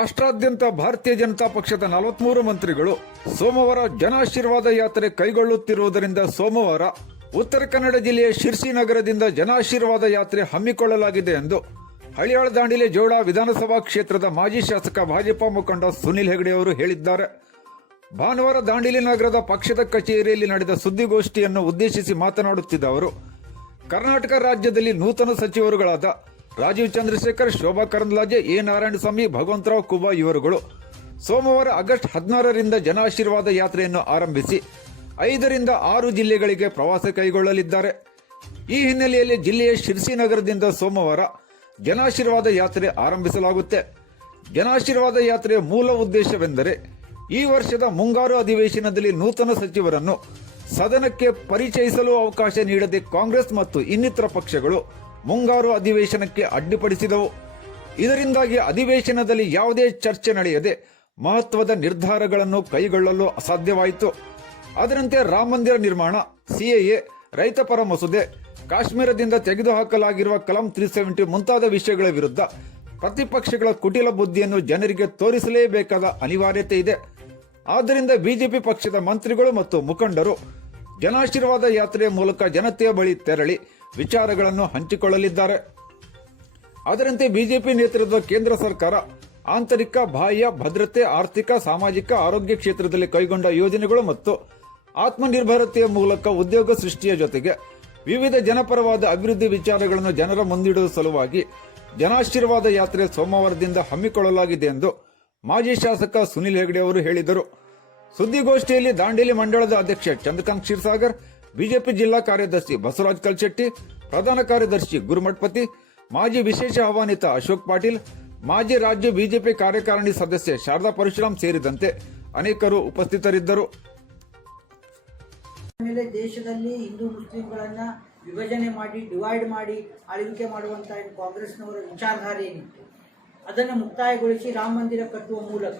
ರಾಷ್ಟ್ರಾದ್ಯಂತ ಭಾರತೀಯ ಜನತಾ ಪಕ್ಷದ 43 ಮಂತ್ರಿಗಳು ಸೋಮವಾರ ಜನಾಶೀರ್ವಾದ ಯಾತ್ರೆ ಕೈಗೊಳ್ಳುತ್ತಿರುವುದರಿಂದ ಸೋಮವಾರ ಉತ್ತರ ಕನ್ನಡ ಜಿಲ್ಲೆಯ ಶಿರ್ಸಿ ನಗರದಿಂದ ಜನಾಶೀರ್ವಾದ ಯಾತ್ರೆ ಹಮ್ಮಿಕೊಳ್ಳಲಾಗಿದೆ ಎಂದು ಹಳಿಯಾಳ ದಾಂಡೇಲಿ ಜೋಡ ವಿಧಾನಸಭಾ ಕ್ಷೇತ್ರದ ಮಾಜಿ ಶಾಸಕ ಭಾಜಪ ಮುಖಂಡ ಸುನಿಲ್ ಹೆಗಡೆ ಅವರು ಹೇಳಿದ್ದಾರೆ. ಭಾನುವಾರ ದಾಂಡೇಲಿ ನಗರದ ಪಕ್ಷದ ಕಚೇರಿಯಲ್ಲಿ ನಡೆದ ಸುದ್ದಿಗೋಷ್ಠಿಯನ್ನು ಉದ್ದೇಶಿಸಿ ಮಾತನಾಡುತ್ತಿದ್ದ ಅವರು, ಕರ್ನಾಟಕ ರಾಜ್ಯದಲ್ಲಿ ನೂತನ ಸಚಿವರುಗಳಾದ ರಾಜೀವ್ ಚಂದ್ರಶೇಖರ್, ಶೋಭಾ ಕರಂದ್ಲಾಜೆ, ಎ ನಾರಾಯಣಸ್ವಾಮಿ, ಭಗವಂತರಾವ್ ಕುಬಾ ಇವರುಗಳು ಸೋಮವಾರ ಆಗಸ್ಟ್ 16ರಿಂದ ಜನಾಶೀರ್ವಾದ ಯಾತ್ರೆಯನ್ನು ಆರಂಭಿಸಿ 5ರಿಂದ 6 ಜಿಲ್ಲೆಗಳಿಗೆ ಪ್ರವಾಸ ಕೈಗೊಳ್ಳಲಿದ್ದಾರೆ. ಈ ಹಿನ್ನೆಲೆಯಲ್ಲಿ ಜಿಲ್ಲೆಯ ಶಿರ್ಸಿ ನಗರದಿಂದ ಸೋಮವಾರ ಜನಾಶೀರ್ವಾದ ಯಾತ್ರೆ ಆರಂಭಿಸಲಾಗುತ್ತೆ. ಜನಾಶೀರ್ವಾದ ಯಾತ್ರೆಯ ಮೂಲ ಉದ್ದೇಶವೆಂದರೆ ಈ ವರ್ಷದ ಮುಂಗಾರು ಅಧಿವೇಶನದಲ್ಲಿ ನೂತನ ಸಚಿವರನ್ನು ಸದನಕ್ಕೆ ಪರಿಚಯಿಸಲು ಅವಕಾಶ ನೀಡದೆ ಕಾಂಗ್ರೆಸ್ ಮತ್ತು ಇನ್ನಿತರ ಪಕ್ಷಗಳು ಮುಂಗಾರು ಅಧಿವೇಶನಕ್ಕೆ ಅಡ್ಡಿಪಡಿಸಿದವು. ಇದರಿಂದಾಗಿ ಅಧಿವೇಶನದಲ್ಲಿ ಯಾವುದೇ ಚರ್ಚೆ ನಡೆಯದೆ ಮಹತ್ವದ ನಿರ್ಧಾರಗಳನ್ನು ಕೈಗೊಳ್ಳಲು ಅಸಾಧ್ಯವಾಯಿತು. ಅದರಂತೆ ರಾಮ ಮಂದಿರ ನಿರ್ಮಾಣ, ಸಿಎಎ, ರೈತ ಪರ ಮಸೂದೆ, ಕಾಶ್ಮೀರದಿಂದ ತೆಗೆದುಹಾಕಲಾಗಿರುವ ಕಲಂ 370 ಮುಂತಾದ ವಿಷಯಗಳ ವಿರುದ್ಧ ಪ್ರತಿಪಕ್ಷಗಳ ಕುಟಿಲ ಬುದ್ಧಿಯನ್ನು ಜನರಿಗೆ ತೋರಿಸಲೇಬೇಕಾದ ಅನಿವಾರ್ಯತೆ ಇದೆ. ಆದ್ದರಿಂದ ಬಿಜೆಪಿ ಪಕ್ಷದ ಮಂತ್ರಿಗಳು ಮತ್ತು ಮುಖಂಡರು ಜನಾಶೀರ್ವಾದ ಯಾತ್ರೆಯ ಮೂಲಕ ಜನತೆಯ ಬಳಿ ತೆರಳಿ ವಿಚಾರಗಳನ್ನು ಹಂಚಿಕೊಳ್ಳಲಿದ್ದಾರೆ. ಅದರಂತೆ ಬಿಜೆಪಿ ನೇತೃತ್ವದ ಕೇಂದ್ರ ಸರ್ಕಾರ ಆಂತರಿಕ, ಬಾಹ್ಯ, ಭದ್ರತೆ, ಆರ್ಥಿಕ, ಸಾಮಾಜಿಕ, ಆರೋಗ್ಯ ಕ್ಷೇತ್ರದಲ್ಲಿ ಕೈಗೊಂಡ ಯೋಜನೆಗಳು ಮತ್ತು ಆತ್ಮನಿರ್ಭರತೆಯ ಮೂಲಕ ಉದ್ಯೋಗ ಸೃಷ್ಟಿಯ ಜೊತೆಗೆ ವಿವಿಧ ಜನಪರವಾದ ಅಭಿವೃದ್ಧಿ ವಿಚಾರಗಳನ್ನು ಜನರ ಮುಂದಿಡುವ ಸಲುವಾಗಿ ಜನಾಶೀರ್ವಾದ ಯಾತ್ರೆ ಸೋಮವಾರದಿಂದ ಹಮ್ಮಿಕೊಳ್ಳಲಾಗಿದೆ ಎಂದು ಮಾಜಿ ಶಾಸಕ ಸುನಿಲ್ ಹೆಗಡೆ ಅವರು ಹೇಳಿದರು. ಸುದ್ದಿಗೋಷ್ಠಿಯಲ್ಲಿ ದಾಂಡೇಲಿ ಮಂಡಳದ ಅಧ್ಯಕ್ಷ ಚಂದ್ರಕಾಂತ್ ಕ್ಷೀರಸಾಗರ್, ಬಿಜೆಪಿ ಜಿಲ್ಲಾ ಕಾರ್ಯದರ್ಶಿ ಬಸವರಾಜ್ ಕಲ್ಶೆಟ್ಟಿ, ಪ್ರಧಾನ ಕಾರ್ಯದರ್ಶಿ ಗುರುಮಠಪತಿ, ಮಾಜಿ ವಿಶೇಷ ಆಹ್ವಾನಿತ ಅಶೋಕ್ ಪಾಟೀಲ್, ಮಾಜಿ ರಾಜ್ಯ ಬಿಜೆಪಿ ಕಾರ್ಯಕಾರಿಣಿ ಸದಸ್ಯೆ ಶಾರದಾ ಪರಶುರಾಮ್ ಸೇರಿದಂತೆ ಅನೇಕರು ಉಪಸ್ಥಿತರಿದ್ದರು. ದೇಶದಲ್ಲಿ ಹಿಂದೂ ಮುಸ್ಲಿಂಗಳನ್ನ ವಿಭಜನೆ ಮಾಡಿ, ಡಿವೈಡ್ ಮಾಡಿ ಆಳ್ವಿಕೆ ಮಾಡುವಂತಹ ಕಾಂಗ್ರೆಸ್ನವರ ವಿಚಾರಧಾರೆ ಏನಿತ್ತು ಅದನ್ನು ಮುಕ್ತಾಯಗೊಳಿಸಿ ರಾಮ ಮಂದಿರ ಕಟ್ಟುವ ಮೂಲಕ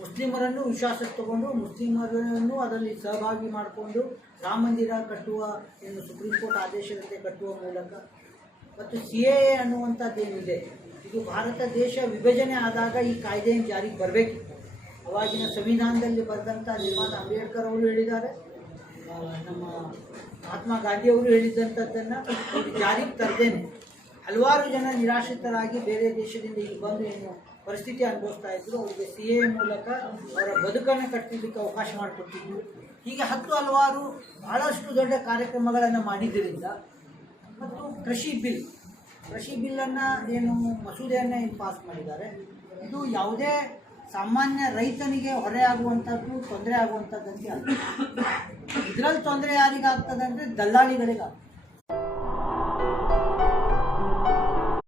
ಮುಸ್ಲಿಮರನ್ನು ವಿಶ್ವಾಸಕ್ಕೆ ತಗೊಂಡು ಮುಸ್ಲಿಮರನ್ನು ಅದರಲ್ಲಿ ಸಹಭಾಗಿ ಮಾಡಿಕೊಂಡು ರಾಮ ಮಂದಿರ ಕಟ್ಟುವ ಏನು ಸುಪ್ರೀಂ ಕೋರ್ಟ್ ಆದೇಶದಂತೆ ಕಟ್ಟುವ ಮೂಲಕ ಮತ್ತು ಸಿಎಎ ಅನ್ನುವಂಥದ್ದೇನಿದೆ, ಇದು ಭಾರತ ದೇಶ ವಿಭಜನೆ ಆದಾಗ ಈ ಕಾಯ್ದೆಯನ್ನು ಜಾರಿಗೆ ಬರಬೇಕಿತ್ತು. ಅವಾಗಿನ ಸಂವಿಧಾನದಲ್ಲಿ ಬರೆದಂಥ ನಿರ್ಮಾಣ ಅಂಬೇಡ್ಕರ್ ಅವರು ಹೇಳಿದ್ದಾರೆ, ನಮ್ಮ ಮಹಾತ್ಮ ಗಾಂಧಿಯವರು ಹೇಳಿದಂಥದ್ದನ್ನು ಜಾರಿಗೆ ತರದೇನೆ ಹಲವಾರು ಜನ ನಿರಾಶ್ರಿತರಾಗಿ ಬೇರೆ ದೇಶದಿಂದ ಇಲ್ಲಿ ಬಂದು ಏನು ಪರಿಸ್ಥಿತಿ ಅನುಭವಿಸ್ತಾ ಇದ್ರು, ಅವರಿಗೆ ಸಿಎಎ ಮೂಲಕ ಅವರ ಬದುಕನ್ನು ಕಟ್ಟಲಿಕ್ಕೆ ಅವಕಾಶ ಮಾಡಿಕೊಟ್ಟಿದ್ದು. ಹೀಗೆ ಹಲವಾರು ಬಹಳಷ್ಟು ದೊಡ್ಡ ಕಾರ್ಯಕ್ರಮಗಳನ್ನು ಮಾಡಿದ್ದರಿಂದ ಮತ್ತು ಕೃಷಿ ಬಿಲ್ಲನ್ನು ಏನು ಮಸೂದೆಯನ್ನು ಏನು ಪಾಸ್ ಮಾಡಿದ್ದಾರೆ, ಇದು ಯಾವುದೇ ಸಾಮಾನ್ಯ ರೈತನಿಗೆ ಹೊರೆ ಆಗುವಂಥದ್ದು, ತೊಂದರೆ ಆಗುವಂಥದ್ದಂತೆ ಅಲ್ಲ. ಇದರಲ್ಲಿ ತೊಂದರೆ ಯಾರಿಗಾಗ್ತದೆ ಅಂದರೆ ದಲ್ಲಾಳಿಗಳಿಗಾಗ್ತದೆ.